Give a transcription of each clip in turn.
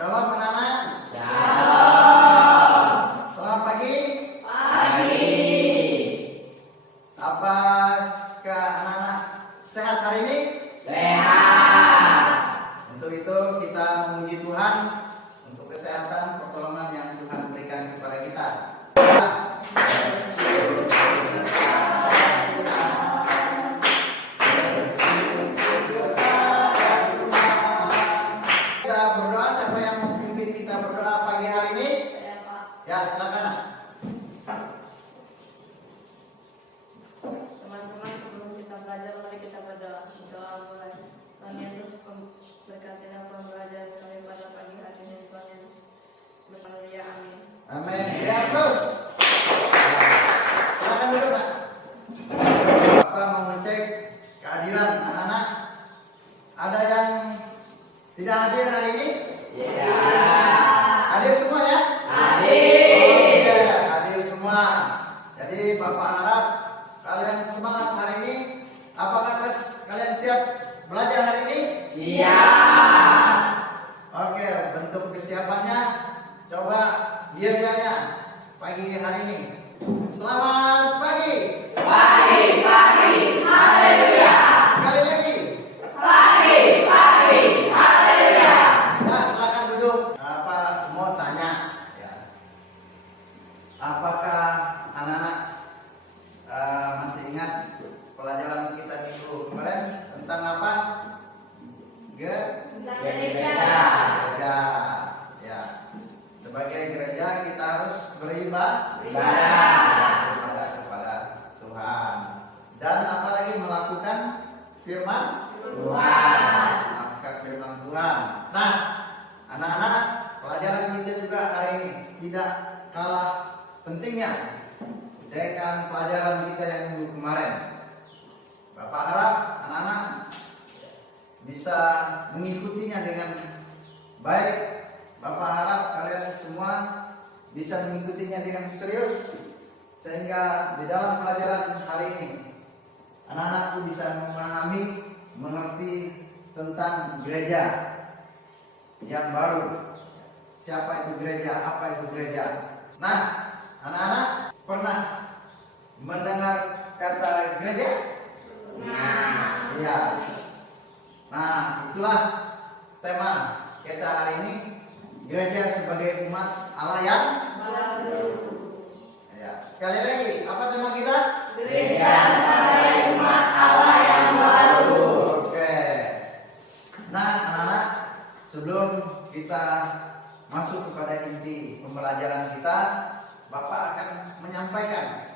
Shalom anak-anak. Shalom. Selamat pagi. Pagi. Apakah anak-anak sehat hari ini? Sehat. Untuk itu kita memuji Tuhan untuk kesehatan, pertolongan yang Tuhan berikan kepada kita. Kita berdoa, siapa yang memimpin kita berdoa pagi hari ini? Ya, silakan. Teman-teman, sebelum kita belajar, mari kita berdoa. Doa mulai. Tuhan Yesus, berkatilah pembelajaran kami pada pagi hari ini. Tuhan Yesus, berkatilah, amin. Amin. Ya, terus. Silakan duduk, Pak. Bapak mau ngecek kehadiran anak-anak. Ada yang tidak hadir hari ini? Ya. Hadir semua ya? Hadir. Oke, hadir semua. Jadi Bapak harap kalian semangat hari ini. Apakah kalian siap belajar hari ini? Siap. Oke, bentuk kesiapannya coba diajarnya pagi hari ini. Selamat pagi. Pagi, pagi. Haleluya. Sekali lagi. Pagi, pagi. Haleluya. Nah, silakan duduk. Mau tanya ya. Apakah anak-anak masih ingat pelajaran kita minggu kemarin tentang apa? Gereja. Gereja. Ya. Sebagai gereja kita harus beribadah kepada Tuhan. Dan apalagi melakukan firman Tuhan. melakukan firman Tuhan. Nah, anak-anak, pelajaran kita juga hari ini tidak kalah pentingnya dengan pelajaran kita yang minggu kemarin. Bapak harap anak-anak bisa mengikutinya dengan baik. Bapak harap kalian semua bisa mengikutinya dengan serius, sehingga di dalam pelajaran hari ini anak-anakku bisa memahami, mengerti tentang gereja yang baru. Siapa itu gereja? Apa itu gereja? Nah, anak-anak pernah mendengar kata gereja? Iya. Nah, itulah tema kita hari ini. Gereja sebagai umat Allah yang baru. Ya. Sekali lagi, apa tema kita? Gereja sebagai umat Allah yang baru. Oke. Nah, anak-anak, sebelum kita masuk kepada inti pembelajaran kita, Bapak akan menyampaikan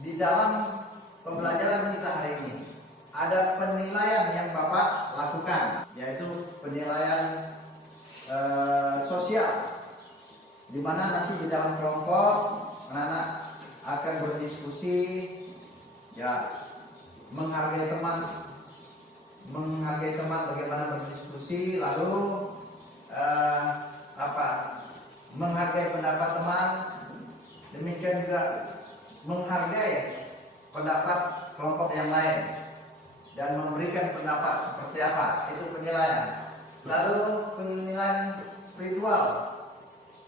di dalam pembelajaran kita hari ini ada penilaian yang Bapak lakukan, yaitu penilaian sosial, di mana nanti di dalam kelompok anak-anak akan berdiskusi, ya, menghargai teman bagaimana berdiskusi, lalu menghargai pendapat teman, demikian juga menghargai pendapat kelompok yang lain dan memberikan pendapat seperti apa, itu penilaian. Lalu penilaian spiritual,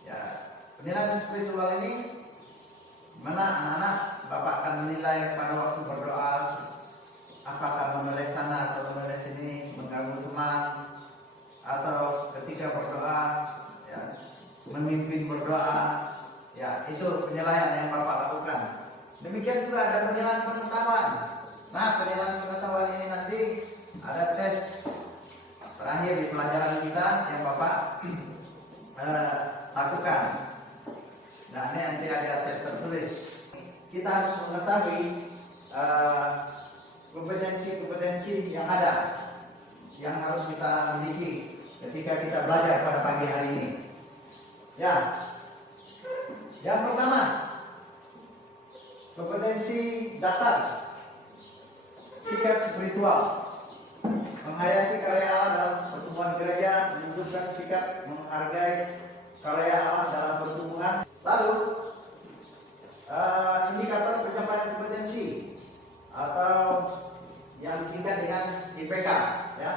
ya, penilaian spiritual ini mana anak-anak Bapak akan menilai pada waktu berdoa, apakah menoleh sana atau menoleh sini, mengganggu teman, atau ketika berdoa, ya, memimpin berdoa, ya, itu penilaian yang Bapak lakukan. Demikian juga ada penilaian pengetahuan. Nah, penilaian pengetahuan ini nanti ada tes terakhir di pelajaran kita yang Bapak lakukan. Nah, ini nanti ada tes tertulis. Kita harus mengetahui kompetensi yang ada, yang harus kita miliki ketika kita belajar pada pagi hari ini. Ya, yang pertama, kompetensi dasar, sikap spiritual. Menghayati karya Allah dalam pertumbuhan gereja menunjukkan sikap menghargai karya Allah dalam pertumbuhan. Lalu indikator pencapaian kompetensi atau yang disingkat dengan IPK, ya.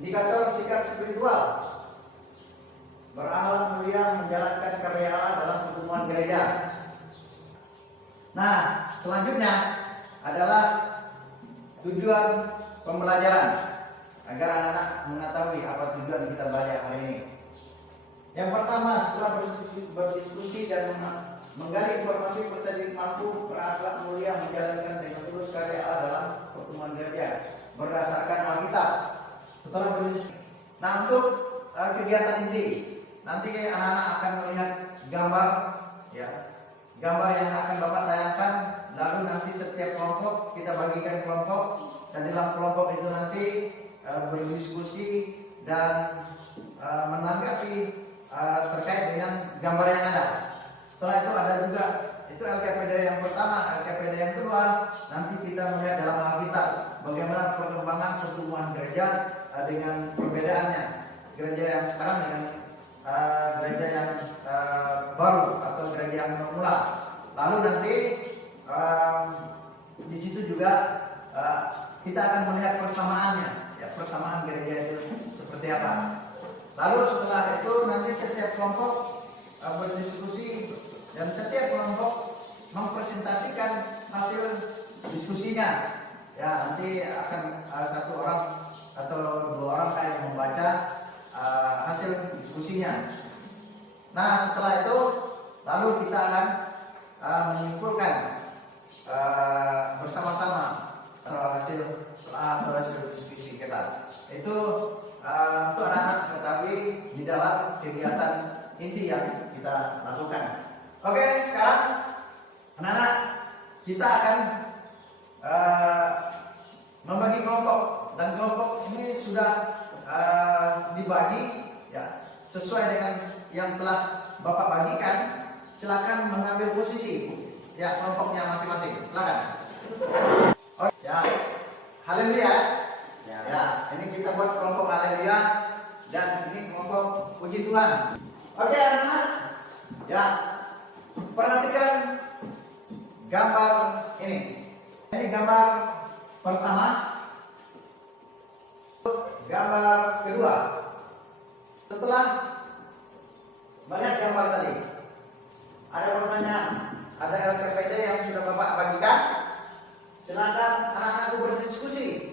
Indikator sikap spiritual berakhlak mulia, menjalankan karya Allah dalam pertemuan gereja. Nah, selanjutnya adalah tujuan pembelajaran agar anak-anak mengetahui apa tujuan kita belajar hari ini. Yang pertama, setelah berdiskusi dan menggali informasi, peserta didik mampu berakhlak mulia, menjalankan dengan tulus karya Allah dalam pertemuan gereja berdasarkan Alkitab. Setelah berdiskusi, nah untuk kegiatan inti, nanti anak-anak akan melihat gambar, ya, gambar yang akan Bapak tayangkan. Lalu nanti setiap kelompok kita bagikan kelompok, dan dalam kelompok itu nanti berdiskusi dan menanggapi terkait dengan gambar yang ada. Setelah itu ada juga itu LKPD yang pertama, LKPD yang kedua. Nanti kita melihat dalam Alkitab bagaimana perkembangan pertumbuhan gereja dengan perbedaannya gereja yang sekarang dengan gereja yang baru atau gereja yang bermula. Lalu nanti di situ juga kita akan melihat persamaannya, ya, persamaan gereja itu seperti apa. Lalu setelah itu nanti setiap kelompok berdiskusi dan setiap kelompok mempresentasikan hasil diskusinya. Ya, nanti akan satu orang atau dua orang kayak membaca hasil diskusinya. Nah, setelah itu lalu kita akan menyimpulkan bersama-sama hasil diskusi kita. Itu untuk anak-anak ketahui di dalam kegiatan inti yang kita lakukan. Oke, sekarang anak-anak kita akan membagi kelompok, dan kelompok ini sudah dibagi, ya, sesuai dengan yang telah Bapak bagikan. Silakan mengambil posisi, ya, kelompoknya masing-masing. Silakan. Oh, ya, haleluya. Ya, ini kita buat kelompok haleluya, dan ini kelompok puji Tuhan. Oke, anak-anak, ya, perhatikan gambar ini. Ini gambar pertama, gambar kedua. Setelah melihat gambar tadi, ada pertanyaan, ada LKPD yang sudah Bapak bagikan. Silakan anak-anakku berdiskusi.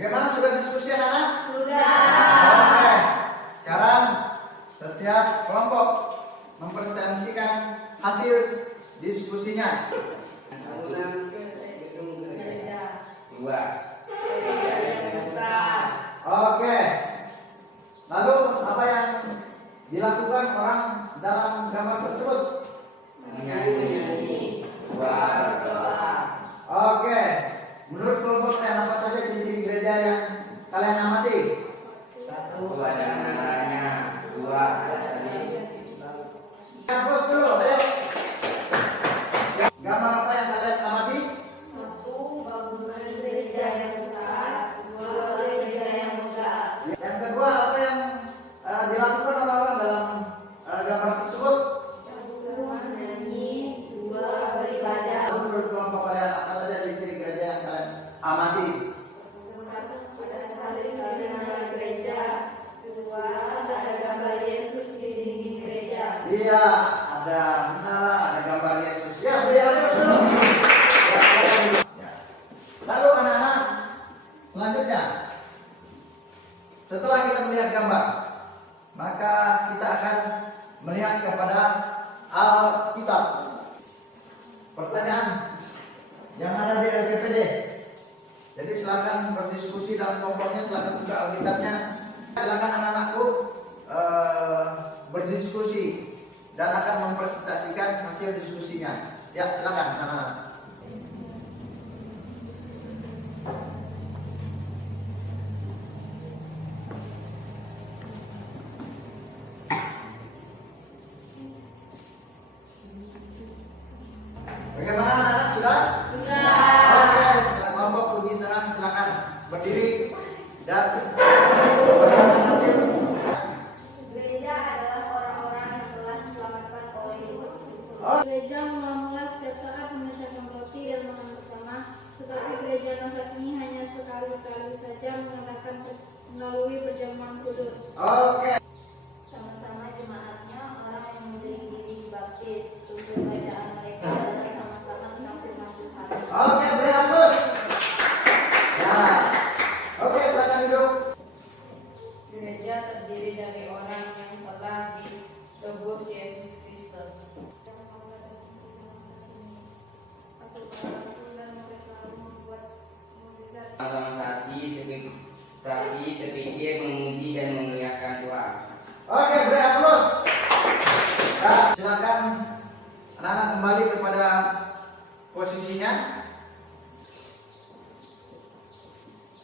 Bagaimana, sudah diskusi anak-anak? Sudah. Oke. Sekarang setiap kelompok mempresentasikan hasil diskusinya. Gereja. Dua. Gereja yang besar. Oke. Lalu apa yang dilakukan orang dalam gambar tersebut? Menyanyi. Dua. Berdoa. Oke. Menurut kelompok kalian apa saja ciri-ciri gereja yang kalian amati? Satu ada menaranya. Dua ada salib. Hapus dulu, ayo. Gambar apa yang kalian amati? Satu, bangunan gereja yang besar. Dua, gereja yang megah. Yang kedua, apa yang dilakukan orang-orang dalam gambar tersebut? Satu, menyanyi. Dua, beribadah. Lalu menurut kelompok kalian apa saja ciri-ciri gereja yang kalian amati? Satu, ada salib di nama gereja. Dua, ada gambar Yesus di dinding gereja. Iya, ada menara, ada gambar Yesus. Ya, beri aplaus dulu. Ya. Lalu anak-anak, selanjutnya, setelah kita melihat gambar, maka kita akan melihat kepada Alkitab. Pertanyaan yang ada di LKPD. Jadi silakan berdiskusi dalam kelompoknya, silakan buka Alkitabnya. Silakan anak-anakku berdiskusi dan akan mempresentasikan hasil diskusinya. Ya, silakan anak-anak. Bagaimana anak-anak, sudah? Sudah. Oke, kelompok puji Tuhan, silakan berdiri dan berikan hasil melalui perjamuan kudus. Oke. Sama-sama jemaatnya orang yang memberi diri dibaptis. Tujuan bacaan mereka adalah sama-sama tentang firman Tuhan. Oke, beri aplaus. Ya. Oke, silakan duduk. Gereja terdiri dari orang yang telah ditebus Yesus Kristus. Sama-sama saksi sepikir memuji dan memuliakan Tuhan. Oke, beri aplaus. Ya, silakan anak-anak kembali kepada posisinya.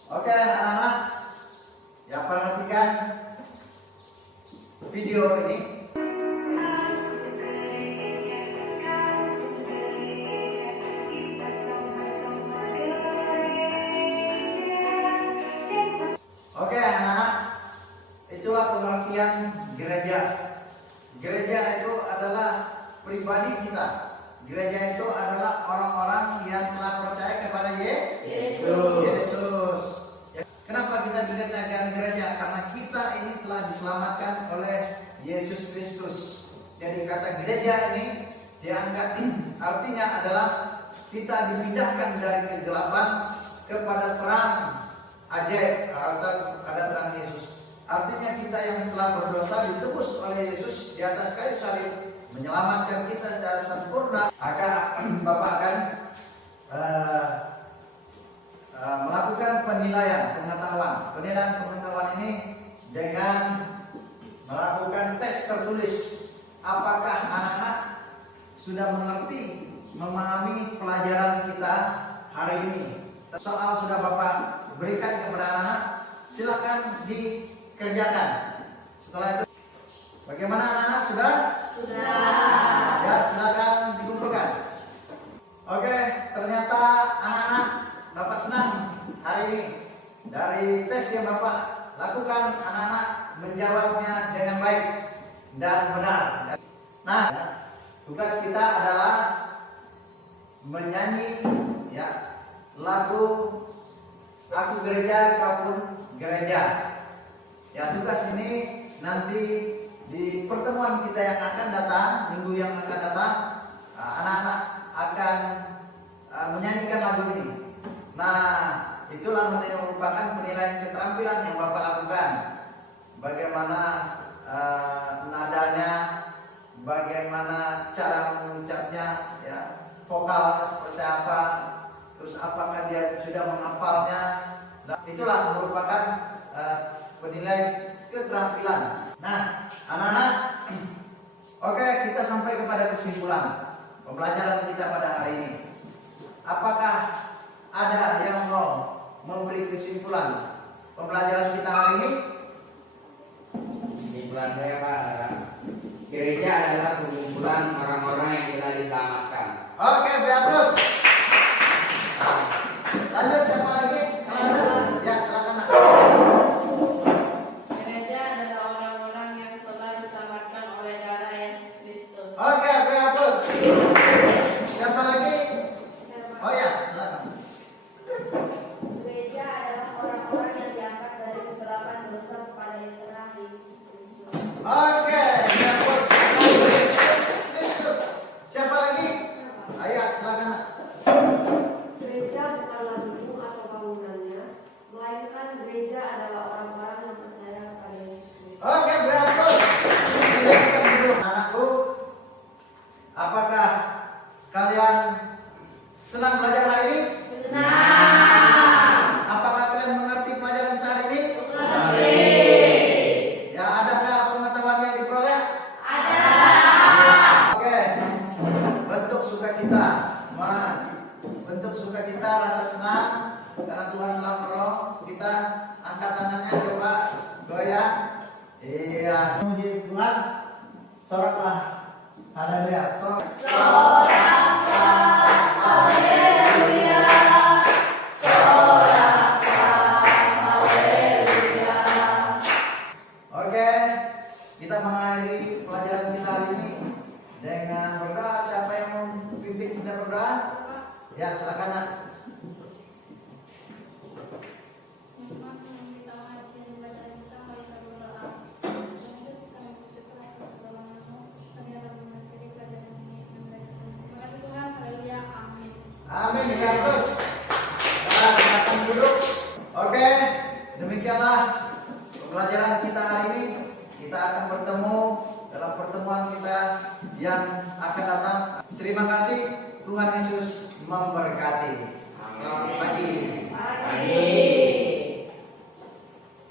Oke, anak-anak, ya perhatikan video ini. Oke, anak-anak, itulah pengertian gereja. Gereja itu adalah pribadi kita. Gereja itu adalah orang-orang yang telah percaya kepada Yesus. Kenapa kita dikatakan gereja? Karena kita ini telah diselamatkan oleh Yesus Kristus. Jadi kata gereja ini dianggap artinya adalah kita dipindahkan dari kegelapan kepada terang ajaib atau ada terang Yesus. Artinya kita yang telah berdosa ditebus oleh Yesus di atas kayu salib, menyelamatkan kita secara sempurna. Bapak akan melakukan penilaian pengetahuan ini dengan melakukan tes tertulis. Apakah anak-anak sudah mengerti, memahami pelajaran kita hari ini? Soal sudah Bapak berikan kepada anak-anak, silakan dikerjakan. Setelah itu, bagaimana anak-anak sudah? Sudah. Ya, silakan dikumpulkan. Oke, ternyata anak-anak Bapak senang hari ini. Dari tes yang Bapak lakukan, anak-anak menjawabnya dengan baik dan benar. Nah, tugas kita adalah menyanyi ya lagu Aku Gereja Kaupun Gereja. Ya, tugas ini nanti di pertemuan kita yang akan datang, minggu yang akan datang, anak-anak akan menyanyikan lagu ini. Nah, itulah merupakan penilaian keterampilan yang Bapak lakukan. Bagaimana nadanya, bagaimana cara mengucapnya, ya, vokal seperti apa, terus apakah dia sudah menghafalnya. Nah, itulah merupakan penilaian keterampilan. Nah, anak-anak, oke, kita sampai kepada kesimpulan pembelajaran kita pada hari ini. Apakah ada yang mau memberi kesimpulan pembelajaran kita hari ini? Kesimpulan saya Pak, gereja adalah kumpulan orang-orang yang telah diselamatkan. Oke, beri aplaus. Lanjut, siapa lagi? Ya, silakan. Gereja adalah orang-orang yang telah diselamatkan oleh darah Yesus Kristus. Oke, beri aplaus. Siapa lagi? Oh ya, silakan. Gereja adalah orang-orang yang diangkat dari kegelapan dosa kepada yang terang Yesus Kristus. Oke, beri aplaus. Siapa lagi? Ayo, silakan. Gereja bukanlah gedung atau bangunannya, melainkan gereja adalah orang-orang yang percaya kepada Yesus Kristus. Oke, beri aplaus. Anakku, apakah kalian senang belajar hari ini? Senang. Apakah kalian mengerti pelajaran hari ini? Mengerti. Ya, adakah pengetahuan yang diperoleh? Ada. Oke, bentuk sukacita, bentuk sukacita, rasa senang karena Tuhan telah menolong kita. Angkat tangannya, coba goyang. Iya, puji Tuhan. Soraklah, haleluya. Oke, kita mengakhiri pelajaran kita hari ini dengan berdoa. Siapa yang mau pimpin kita berdoa? Ya, silakan. Nak. kita akan bertemu dalam pertemuan kita yang